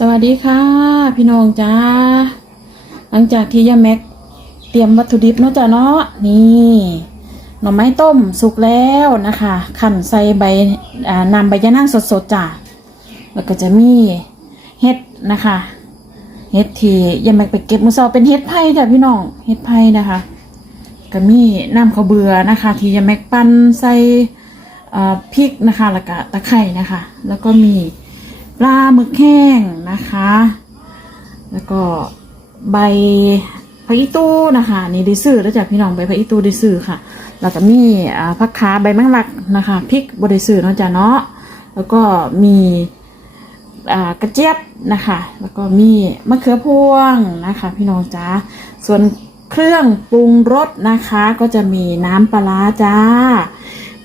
สวัสดีค่ะ พี่น้องจ้า หลังจากที่ย่าแม็ก เตรียมวัตถุดิบเนาะจ้าเนาะนี่หน่อไม้ต้มสุกแล้วนะคะขั่นใส่ใบนำใบยะนางสดๆจ้าแล้วก็จะมีเห็ดนะคะเห็ดที่ย่าแม็กไปเก็บมือเช้าเป็นเห็ดไผ่จ้ะพี่น้องเห็ดไผ่นะคะ ก็มีน้ำข้าวเบื่อนะคะ ที่ย่าแม็กปั้นใส่พริกนะคะแล้วก็ตะไคร่นะคะ แล้วก็มี ปลาหมึกแห้งนะคะ แล้วก็ใบผักอีตู้นะคะนี่ด้ซื้อแล้วจากพี่น้องใบผักอีตู้ด้ซื้อค่ะ แล้วก็มีอ่าผักขาใบแมงลักนะคะพริกบด้ซื้อเนาะจ้ะเนาะแล้วก็มีอ่ากระเจี๊ยบนะคะ แล้วก็มีมะเขือพวงนะคะ พี่น้องจ้าส่วนเครื่องปรุงรสนะคะ ก็จะมีน้ำปลาจ้า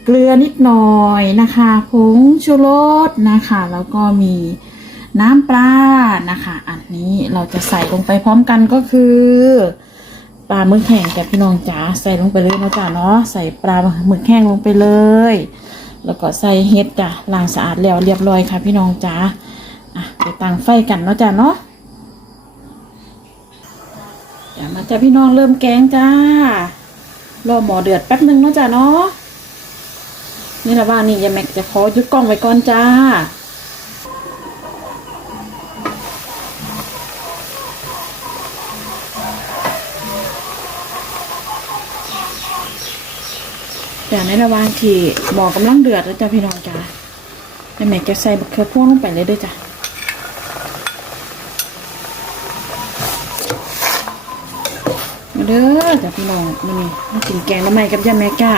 เกลือนิดหน่อยนะคะผงชูรสนะคะ แล้วก็มีน้ำปลานะคะ อันนี้เราจะใส่ลงไปพร้อมกันก็คือปลาหมึกแห้งแต่พี่น้องจ๋าใส่ลงไปเลยนะจ้าเนาะใส่ปลาหมึกแห้งลงไปเลย แล้วก็ใส่เห็ดจ้ะล้างสะอาดแล้วเรียบร้อยค่ะ พี่น้องจ๋าอะไปตั้งไฟกันเนาะจ้าเนาะเดี๋ยวมาจ้าพี่น้องเริ่มแกงจ้ารอหมอเดือดแป๊บหนึ่งเนาะจ้าเนาะ นี่ละว่านี่ยายแม็กจะขอยึดกล้องไว้ก่อนจ้าแต่ในระหว่างที่หมอกำลังเดือดแล้วจ้ะพี่น้องจ้ายายแม็กจะใส่บักเขือพวงลงไปเลยด้วยจ้ะมาเด้อจ้ะพี่น้องมานี่มากินแกงละไมกับยาแม็กจ้า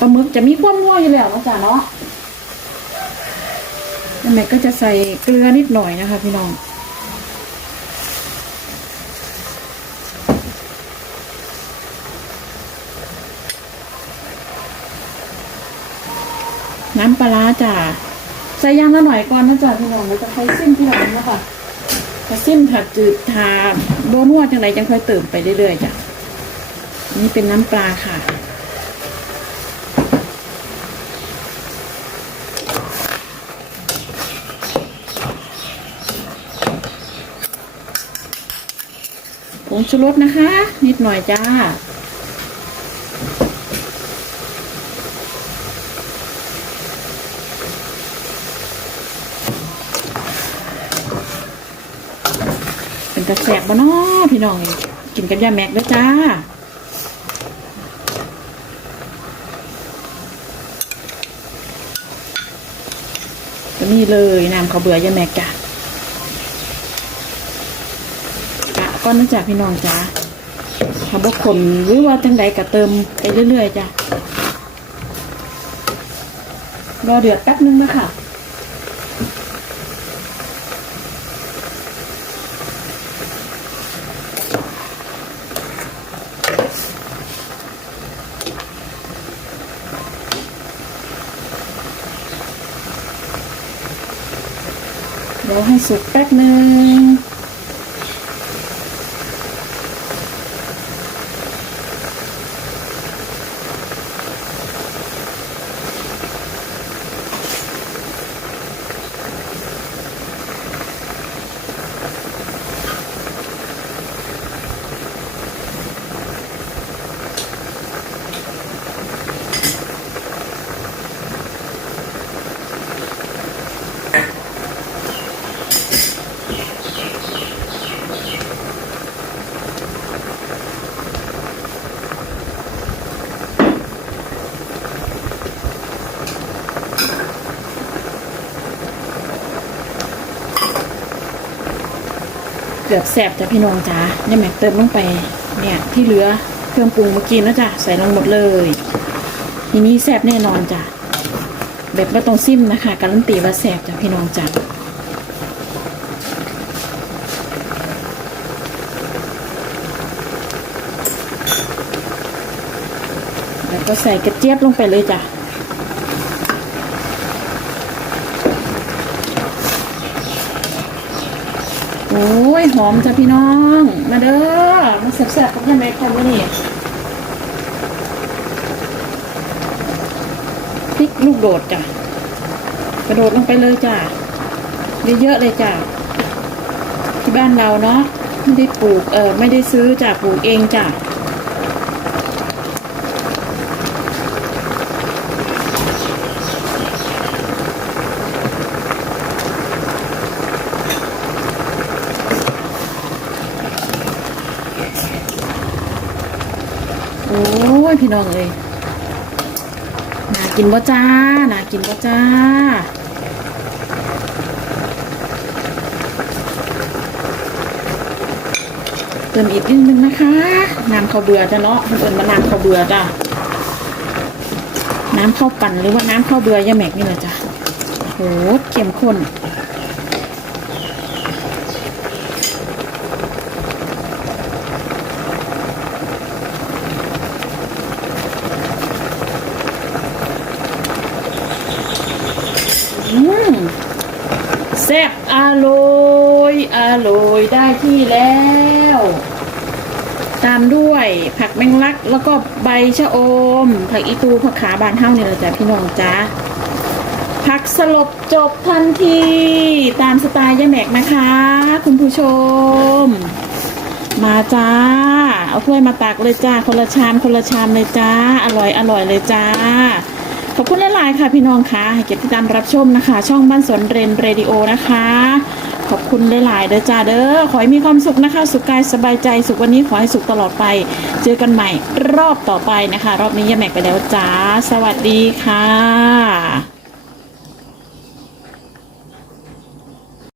ปลาหมึกจะมีความนัวอยู่แล้วนะจ๊ะเนาะแล้วแม่ก็จะใส่เกลือนิดหน่อยนะคะ พี่น้องน้ำปลาร้าจ้ะใส่ยางละหน่อยก่อนนะจ๊ะพี่น้องเราจะค่อยซิมที่หลังนะคะถ้าซิมถ้าจืดทาโดนัวจังไรจังค่อยเติมไปเรื่อยๆจ้ะนี่เป็นน้ำปลาค่ะ งชูรสนะคะ นิดหน่อยจ้า เป็นกระแสบบ่เนาะพี่น้อง กินกับยาแม็กด้วยจ้าก็นี่เลยน้ำข้าวเบื่อยาแม็กจ้ะ ก้อนนะจ๊ะพี่น้องจ้าถ้าบกขมหรือว่าจังใดก็เติมไปเรื่อยๆจ้ะรอเดือดแป๊บนึงนะคะเดี๋ยวให้สุกแป๊บนึง กือบแสบจ้ะพี่น้องจ้าเนี่ยแม็กเติมลงไปเนี่ยที่เหลือเครื่องปรุงเมื่อกี้นะจ้ะใส่ลงหมดเลยทีนี้แสบแน่นอนจ้ะแบบไม่ต้องซิมนะคะการันตีว่าแสบจ้ะพี่น้องจ้ะแล้วก็ใส่กระเจี๊ยบลงไปเลยจ้ะ โอ้ยหอมจ้ะพี่น้อง มาเด้อมาแซ่บๆกับยายแม่กกันวะนี่พริกลูกโดดจ้ะกระโดดลงไปเลยจ้ะเยอะๆเลยจ้ะที่บ้านเราเนาะไม่ได้ปลูกเออไม่ได้ซื้อจ้ะปลูกเองจ้ะโอ้ย พี่น้องเอ้ยน่ากินบ่จ้าน่ากินบ่จ้าเติมอีกนิดนึงนะคะน้ำข้าวเบื่อจ้ะเนาะมันเอิญมาน้ำข้าวเบื่อจ้ะน้ำข้าวปั่นหรือว่าน้ำข้าวเบื่อยาแมกนี่แหละจ้ะโหเข้มข้น อืมแซ่บอร่ อยอร่อยได้ที่แล้ว ตามด้วยผักแมงลัก แล้วก็ใบชะอม ผักอีตูผักขาบานเฮ้านี่แหละจ้ะพี่น้องจ้าผักสลบจบทันที ตามสไตล์ยาแมกนะคะ คุณผู้ชม มาจ้า เอาถ้วยมาตักเลยจ้า คนละชามคนละชามเลยจ้า อร่อยอร่อยเลยจ้าขอบคุณหลาย ๆ ค่ะพี่น้องค่ะให้เกียรติติดตามรับชมนะคะ ช่องบ้านสวนเรนเรดิโอนะคะ ขอบคุณหลายๆเด้อจ้าเด้อขอให้มีความสุขนะคะ สุขกายสบายใจสุขวันนี้ขอให้สุขตลอดไป เจอกันใหม่รอบต่อไปนะคะ รอบนี้ยายแม็กไปแล้วจ้า สวัสดีค่ะ